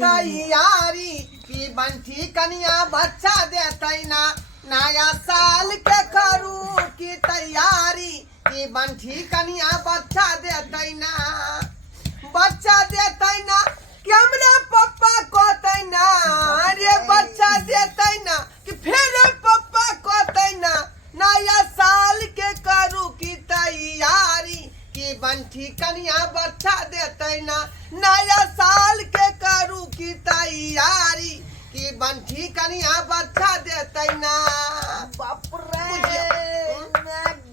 तैयारी की बंठी कनिया बच्चा देते ना नया साल के करू की तैयारी की बंठी कनिया बच्चा देते ना कि हमरे पप्पा कहते ना अरे बच्चा देते ना कि फिर पप्पा कहते ना नया साल के करू की तैयारी की बंठी कनिया बच्चा देते ना नया साल के करू की तैयारी की बंठी कनिया बच्चा देते ना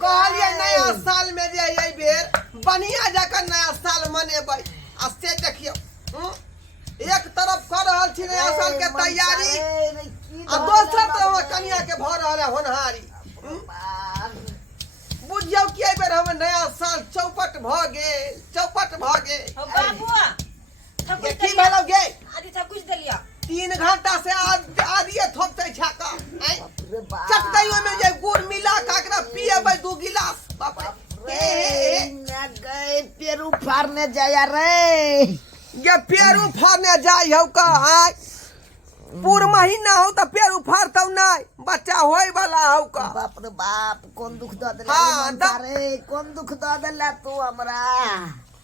कहलिए नया साल में जे ये बेर बढ़िया जगह नया साल मनेबै आ से देखियो एक तरफ कर रहल छी नया साल के तैयारी आ दोसर तरफ कनिया के भ रहल है होनहारी बुझियो कि एहि बेर हम नया साल चौपट भ गेल बाबू की भेलो गे आदि सब कुछ देलिया 3 घंटा से आदिए थोकते छाका चकतई में जे गुड़ मिला के एकरा पिएबै 2 गिलास बाप रे गए पेरू फाड़ने जाया रे ये पेरू फाड़ने जाय हो का पूर महीना हो त पेरू फाड़तौ नहीं बच्चा होय वाला हो का बाप रे बाप कौन दुख द देला हाँ, रे कौन दुख द देला तू हमरा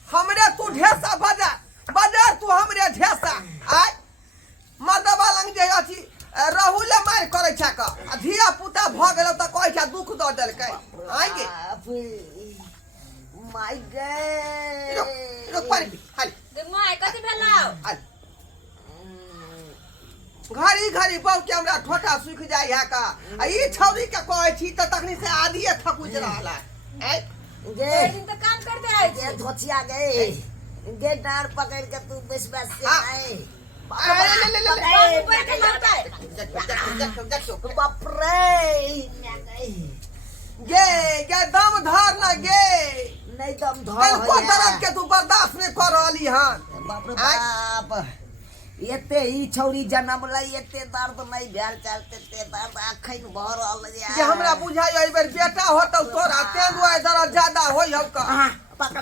हमरे तू ढेसा बजा तू हमरे ढेसा आय मदबा लंग जे अछि राहुल मार करे छ का धिया पुता भ गेल त कहै छ दुख द देलकै आगे माय गॉड रुक पर हाल गे माय कथि भेलाउ घड़ी बहु के हमरा ठोटा सुख जाय है का ई छौरी के कहै छी त तखनी से आदिए थकुच रहला ए गे दिन त काम कर दे गे धोचिया गे डार पकड़ के तू बस से आए बाप रे गे दम धर ना गे नहीं दम धर को तरह के तू बर्दाश्त नहीं कर रहली हन बाप रे बाप एते ही छौरी जन्म लै एते दर्द नहीं भेल चलते ते दर्द अखन भ रहल जे हमरा बुझाय एहि बेर बेटा होतौ तोरा तें दुआरे दर्द ज्यादा होय हौ का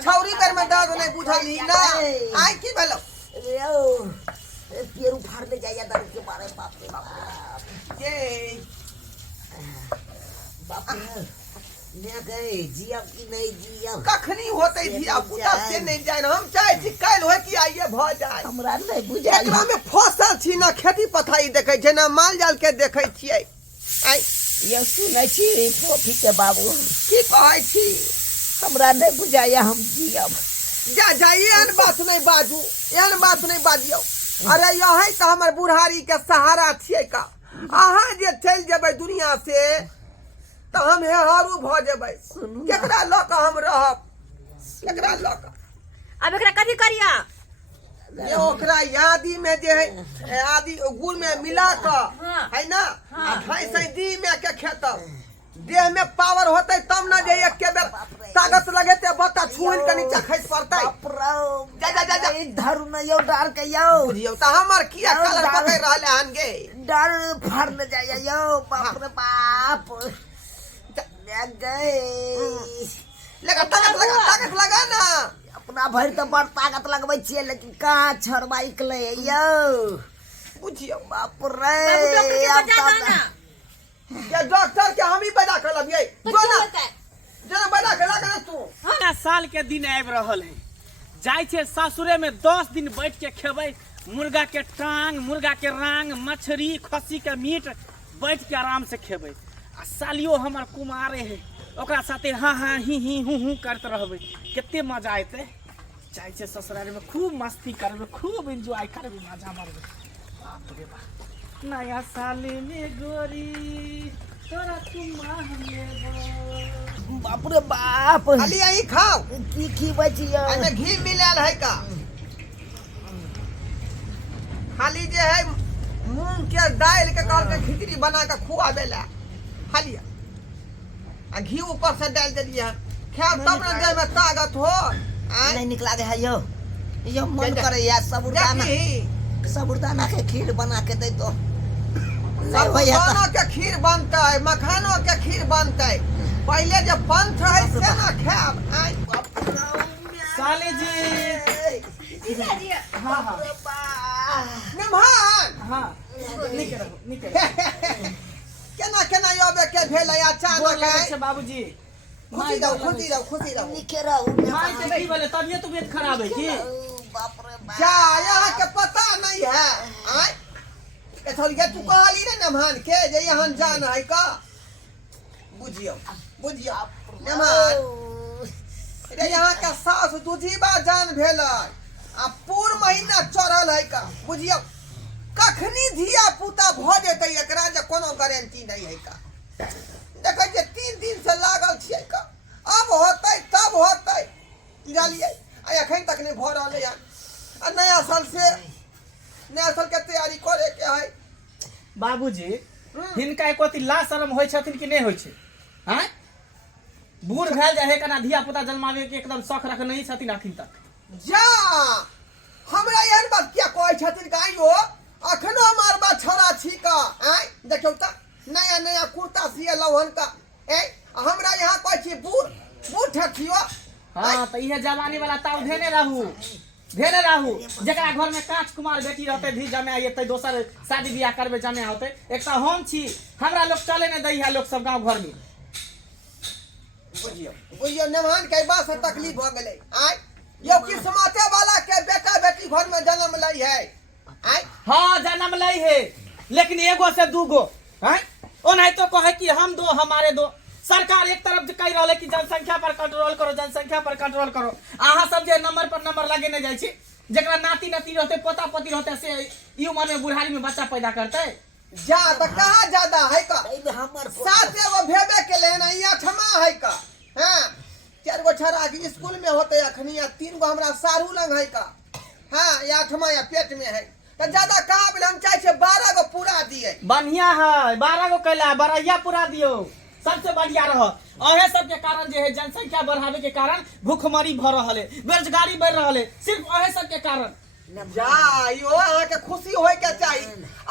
छौरी बेर में दर्द नहीं बुझली ना आइ की भेलौ यो पेरू फाड़ने जाया दर्द के बारे बाप रे बाप के बाप रे ने गए जिया की नहीं जिया कखनी होतै धिया पुता से नहीं जाय हम चाहे छी काल होय कि आइए भ जाय हमरा नहीं बुझाय एकरा में फसल छी ना खेती पथाई देखै छै ना माल जाल के देखै छियै आइ ये सुनै छी पोथी के बाबू की कहै छी हमरा नहीं बुझाय हम जियब जा एहन बात नहीं बाजियो अरे यही तो हमर बुढ़ारी के सहारा छियै का अहाँ जे चल जेबै दुनिया से तो हम हेहरू भ जेबै केकरा ल के हम रहब केकरा ल के अब एकरा कथि करिया ये ओकरा यादी में जे है आदि गुड़ में मिला के है ना आ भैंस दी में के खेतब देह में पावर होते तब ना जे एक के बेर ताकत लगेते बता छुल के नीचे खस पड़तै जा धरु न यो डार के यो बुझियो त हमर किया कलर पकड़ रहले हन गे डर फड़ न जाय यो बाप रे बाप ले गए ताकत लगा ना अपना भर तो बड़ ताकत लगबै छियै लेकिन कहाँ छड़बाई के ले यो बुझियो बाप रे ये डॉक्टर के हम ही पैदा कर लबिए जना पैदा कर लगा तू नया साल के दिन आबि रहल है जाय छे सासुरे में 10 दिन बैठ के खेबै मुर्गा के टांग मुर्गा के रांग मछली खस्सी के मीट बैठ के आराम से खेबै आ सालियो हमर कुमारे है ओकरा साथे हाँ ही हूँ करते रहबै केते मजा आते जाय छे ससुराल में खूब मस्ती करबै खूब एंजॉय करबै मजा मारबै बाप रे बाप नया साल में गोरी तोरा चुम्मा हमले बाप रे बाप खाली यही खाओ की बचियो एमे घी मिलाल है का खाली जे है मूंग के दाल के काट के खिचड़ी बना के खुआवेला खाली आ घी ऊपर से डाल दे दिया खाओ तब ना देह में ताकत हो नहीं निकला दे है यो मन करे यार साबुदाना के खीर बना के दे दो साबुदाना के खीर बनता है मखानों के खीर बनता है पहले जब बंद है से ना खाब साले जी हाँ हाँ नमहान हाँ केना केना योबे के भेल है अचानक है बाबूजी खुशी रहो निके रहू माय के की बोले तबियत खराब है की बाप रे बाप क्या यहाँ के पता नहीं है आय एथोरिया तू कहली रे नमहान के जे यहाँ जान है का बुझियो नमहान रे यहाँ के सास दूधी बार जान भेल आ पूर महीना चढ़ल है का बुझियो कखनी धिया पुता भ जेतै एकरा जे कोनो गारंटी नहीं है का देखै जे 3 दिन से लागल छियै का अब होतै तब होतै जालिए आ एखन तक नहीं भ रहलै है आ नया साल के तैयारी करे के है बाबूजी हिनका एकोती ला शरम होइ छथिन कि नहीं होइ छै हैं बूढ़ भेल जाए कना धिया पुता जन्मावे के एकदम शौक रखने ही छथिन अखन तक जा हमरा एहन बात क्या कहै छथिन का यो अखनो मारबा छोरा छी का आय देखियो त नया कुर्ता सिए लहन का ए हमरा यहाँ कहै छी बूढ़ ठठियो हां त इहे जवानी वाला ताव धेने रहू जेकरा घर में कांच कुमार बेटी रहते भी जमे आते दोसर शादी बियाह करबे जमे होते एक तो हम छी हमरा लोग चले ने दै है लोग सब गांव घर में बुझियो नमहान के बात से तकलीफ भ गेलै आय यो किस्मते वाला के बेटा बेटी घर में जन्म लई है आय हां जन्म लई है लेकिन एगो से दूगो हैं ओनाहि तो कहे कि हम दो हमारे दो सरकार एक तरफ कह रहा कि जनसंख्या पर कंट्रोल करो अहाँ सब जे नंबर पर नंबर लगेने जाइ छी जेकरा नाती नती रहते पोता पोती रहते से ई उम्र में बुढ़ारी में बच्चा पैदा करते जा त कहाँ ज्यादा है का हमर सात एगो भेबे के लेना ई आठमा है का हां 4 गो छरा के स्कूल में होते अखनिया 3 गो हमरा सारू लंग है का हां ये आठमा या पेट में है त ज्यादा कहाँ बोले हम चाहे छे 12 गो पूरा दिए बढ़िया है 12 गो कैला बरैया पूरा दियो सबसे बढ़िया रह अहे सब के कारण जे है जनसंख्या बढ़ावे के कारण भूखमरी भ रहल है बेरोजगारी बढ़ रहल है सिर्फ अहे सब के कारण जा यो अहाँ के खुशी होय के चाही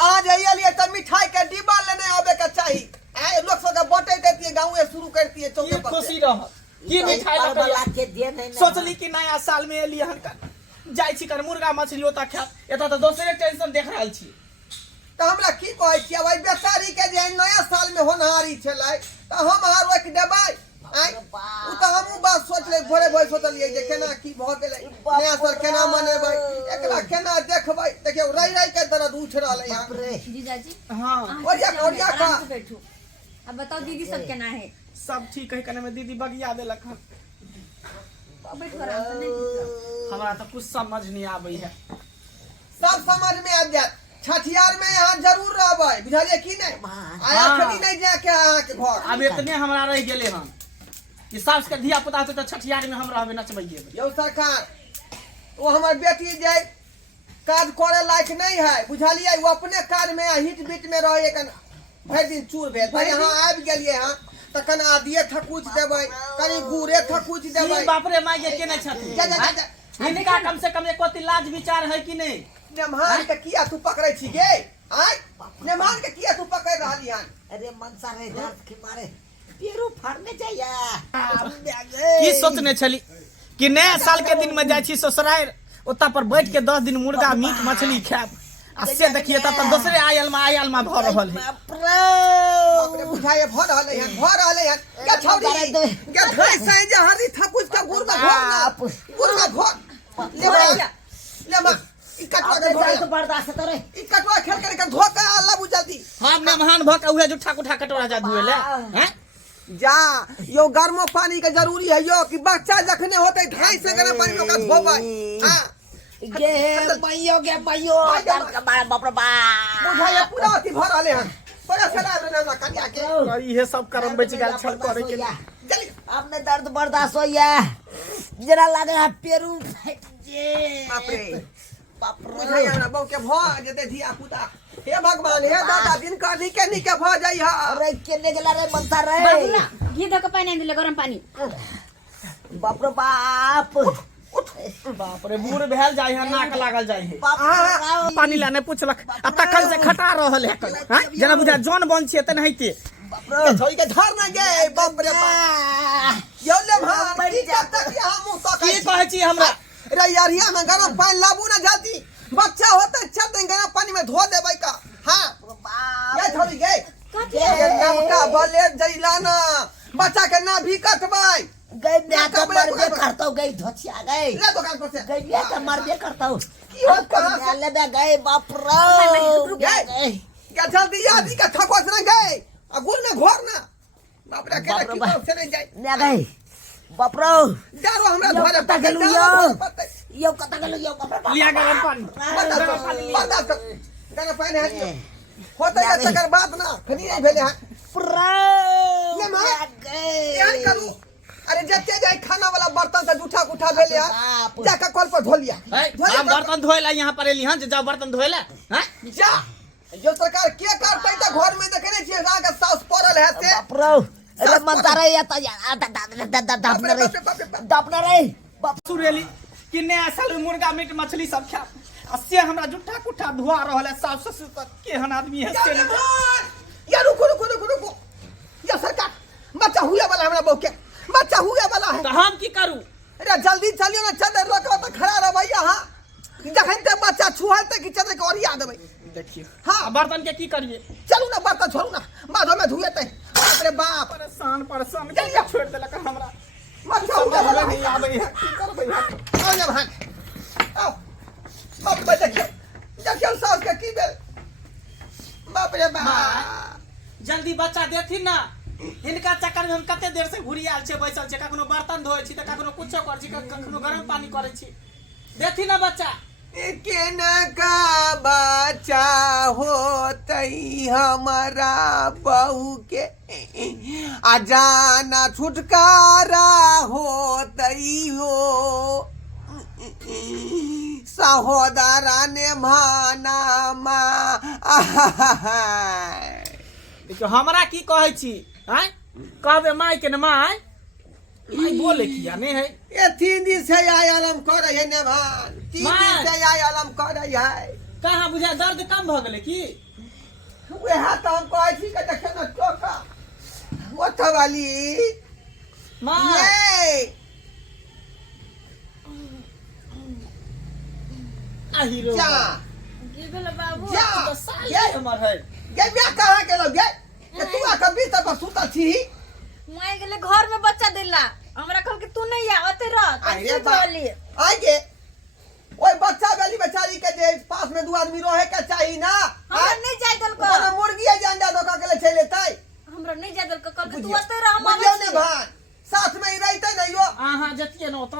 आज आइलिए त मिठाई के डिब्बा लेने आवे के चाही ए लोग सब के बांटे देतिए गांव में शुरू करतिए चौके ये पर खुशी रह की मिठाई वाला लगा के दे नहीं सोचली कि नया साल में एलिए हन का जाय छी कर मुर्गा मछली ओता खा एता त दोसरे टेंशन देख रहल छी त हमरा की कहै छी भाई बेचारी के जे नया साल में होनहारी छलै त हम हार रोक देबै आय उ त हमहु बात सोच ले भोरे सोचलिए जे केना की भ गेलै नया साल केना मनेबै एकरा केना देखबै देखियो रही के दर्द उठ रहलै है जीजाजी हां ओरिया का बैठो अब बताओ दीदी सब केना है सब ठीक है कने में दीदी बगिया देलक हन बैठो आराम से नहीं हमरा तो कुछ समझ नहीं आबै है सब समझ में आ जात छठियार में यहाँ जरूर रहबै बुझलिए की नहीं आया खनी नहीं जाके अहाँ के घर अब इतने हमरा रह गेले हन कि सास के धिया पुता होते तो छठियार में हम रहबे नचबैये यो सरकार वो हमर बेटी जे काज करे लायक नहीं है बुझलिए वो अपने काज में हिट बीट में रहे कन भर दिन चूर भेल भाई यहाँ आबि गेलिए हां त कना आदिए ठकुच देबै कनी गुरे ठकुच देबै बाप रे माय के केने छथि इनका कम से कम एकोती लाज विचार है कि नहीं नेमान के किया तू पकड़ै छी गे आय नेमान के किया तू पकड़ रहली हन अरे मनसा रे दर्द के मारे पेरू फाड़ने जाइया की सोचने छली कि नया साल के दिन में जाय छी ससुराल ओता पर बैठ के 10 दिन मुर्गा मीट मछली खाब आ से देखिए त दूसरे आयल में भ रहल है बाप रे बुझाए भ रहले हन के छौरी के धै सै जे हरी ठकुच के गुर में घोर ले मा ई कटवा के दर्द बर्दाश्त करे ई कटवा खेल कर के धोका अल्लाह बुझाती हम ने महान भक उहे जुठा कुठा कटोरा जा धुएले हैं जा यो गर्मो पानी के जरूरी है यो कि बच्चा जखने होते 2.5 से गरम पानी का धोबै हां गे बइयो दर्द के मारे बाप रे बाप बुझाए पूरा अति भर रहले हन तोरा सलाह रे ना कन्या के इहे सब करम बच गेल छल करे के जल्दी आपने दर्द बर्दाश्त होइया जरा लागे है पेरू फट जे बाप रे बुझाए हमरा बहु के भ जेते धिया पुता हे भगवान हे दादा दिन का निके भ जाई हा अरे केने गेला रे मनसा रे बाबूला घी दे के पानी दिले गरम पानी बाप रे बाप बाप रे बूढ़ भेल जाय है नाक लागल जाय है बाप पानी लाने पूछलक आ तखन से खटा रहल है हैं जना बुझा जौन बन छिए त नहीं ते के छोरी के धर ना गे बाप रे बाप यो ले भाई की तक हम तो की कहै छी हमरा रे यारिया में गरम पानी लाबू ना जल्दी बच्चा होता चल देंगे ना पानी में धो देबै का। हाँ बाप ये छोड़ी गए कथी ये नमका बले जइला ना बच्चा के ना भी कटबै गई मैं तो मरबे करता हूँ गई धोचिया गई ले दुकान पर से गई मैं तो मरबे करता हूँ की होत कहां से ले बे गई बाप रो गए गई क्या जल्दी आदि का ठकोस ना गए आ गुल में घोर ना बाप रे के की बात से नहीं जाए मैं गई बाप रो डरो हमरा यो घरे कता पर गेलु यो कता गेलु यो बाप रे लिया गरम पानी बता गाना पानी है होता है तकर बात ना खनी नहीं भेले है प्रो ले मां यार करू अरे जते जाए खाना वाला बर्तन से जूठा कुठा भेले है जाके कल पर धो लिया हम बर्तन धोएला यहाँ पर एली हन जा बर्तन धोएला हैं जा जो सरकार के करतै त घर में देखे नहीं छियै राग साउस पड़ल है से बाप रो अरे मनता रे या दपना रे बाप सुरेली कि नया साल में मुर्गा मीट मछली सब खा से हमरा जुठा कुठा धुआ रहल है सास ससुर तक केहन आदमी है से नहीं या रुको या सरकार बच्चा हुए वाला हमरा बहू के बच्चा हुए वाला है तो हम की करूं अरे जल्दी चलियो ना चदर रखो तो खड़ा रहबै यहां जखन ते बच्चा छुहलते कि चदर के ओरिया देबै देखिए हाँ बर्तन के की करिए चलू ना बर्तन छोड़ू ना बादो में धुएते बाप रे बाप परेशान के छोड़ देलक हमरा बच्चा समझ हुए में नहीं आबै है की करबै हम आओ ना भाग आओ बाप रे देखियो सास के की भेल बाप रे बाप जल्दी बच्चा देथिन ना हिनका चक्कर में हम कते देर से घुरी आल छे बैसल छे कखनो बर्तन धोए छी त कखनो कुछो कर छी कखनो गरम पानी करे छी देथिन ना बच्चा केना का बच्चा होतई हमारा बहू के अजाना छुटकारा होतई हो सहोदरा ने माना मा देखियो हमरा की कहै छी हैं कहबे माय के न माय माय बोले किया नहीं है ये 3 दिन से आलम करे है ने भान 3 दिन से आलम करे है कहां बुझा दर्द कम भ गेले की वे हाथ हम कहै छी के देखे न टोका ओठ वाली माय ये आहिरो जा गिरगल बाबू जा तो साल है हमर है ये बिया कहां के लग गए ये तू आ कभी तक सुता छी मैं गेले घर में बच्चा देला हमरा कहल कि तू नहीं आवते रह अरे बाली आगे ओए बच्चा वाली बेचारी के जे पास में दो आदमी रहे के चाहिए ना हमरा नहीं जाय दल को कोनो मुर्गी है अंडा धोखा के ले चले तै हमरा नहीं जाय दल को कहल कि तू आते रह हम बुझियो ने भान साथ में ही रहते नहीं यो आहा जतिए न त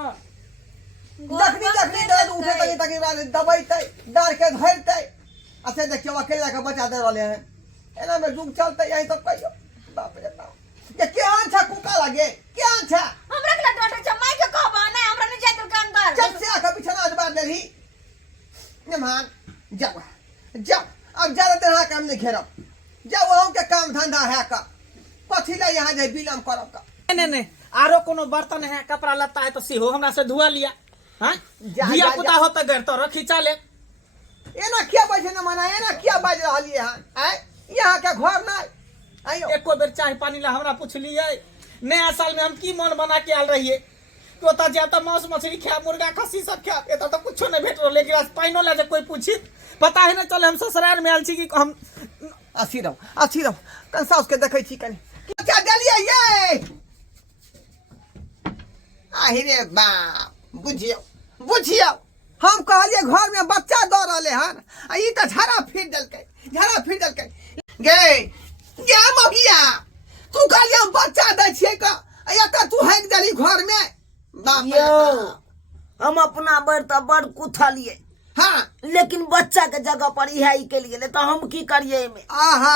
जखनी दर्द उठे तक दबाइते डर के धरते अच्छा देखियो अकेला के बचा दे रहले हैं एना में जुग चलते यही सब कहियो बाप रे बाप ये केहन छा कुका लगे केहन छा हमरा के डॉक्टर छ माय के कहबा नहीं हमरा नहीं जाय दल के अंदर चल से आके बिछना दबा देली ने मान जाओ जाओ अब ज्यादा देर हा काम नहीं घेरब जाओ हम के काम धंधा है का कथी ले यहां जे बिलम करब का नहीं आरो कोनो बर्तन है कपड़ा लत्ता है तो सेहो हमरा से धुआ लिया हां दिया पुता होता घर तो रखी चाले एना क्या बजे न मना एना क्या बाज रहली है यहाँ के घर ना आइयो एको बेर चाय पानी ला हमरा पूछलिए नया साल में हम की मन बना के आल रहिए तो ता जाता मांस मछली खा मुर्गा खस्सी सब खा एता तो कुछो नहीं भेट रहले लेकिन आज पाइनो ला जे कोई पूछी पता है ना चले हम ससुराल में आल छी कि हम आसी रहो कल सास के देखै छी कनी क्या डलिए ये आहि रे बाप बुझियो हम कहलिए घर में बच्चा दो रहले हन आ ई त झरा फिर देलकै गे मगिया तू कहलिए हम बच्चा दै छियै का या त तू हैक देली घर में बाप रे यो बाप। हम अपना बर तो बड़ कुथलिए हाँ लेकिन बच्चा के जगह पर यही के लिए तो हम की करिए में आहा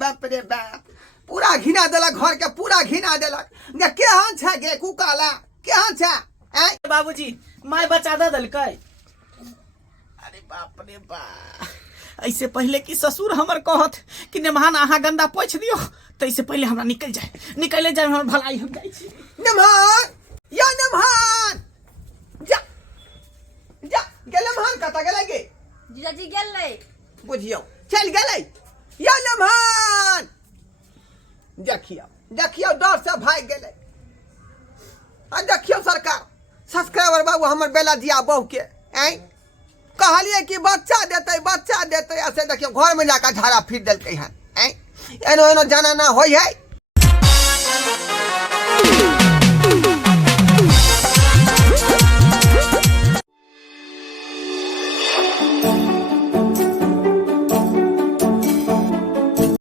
बाप रे बाप पूरा घिना देलक घर के पूरा घिना देलक गे केहन छै गे कुकाला केहन छै हैं बाबूजी माय बच्चा दे देलकै अरे बाप रे बाप ऐसे पहले कि ससुर हमर कहत कि नेमान अहाँ गंदा पोछ दियो तो इससे पहले हमरा निकल जाए हमर भलाई हम जाई छी नमहान या नमहान जा जा गेले महान कता गेले गे जीजाजी गेलै बुझियो चल गेले या नमहान देखियो डर से भाग गेले आ देखियो सरकार सब्सक्राइबर बाबू हमर बेला दिया बहु के हैं कहलिए कि बच्चा देते ऐसे देखियो घर में जाकर झाड़ा फिर दिलकै हन एनो एनो जाना ना होई है।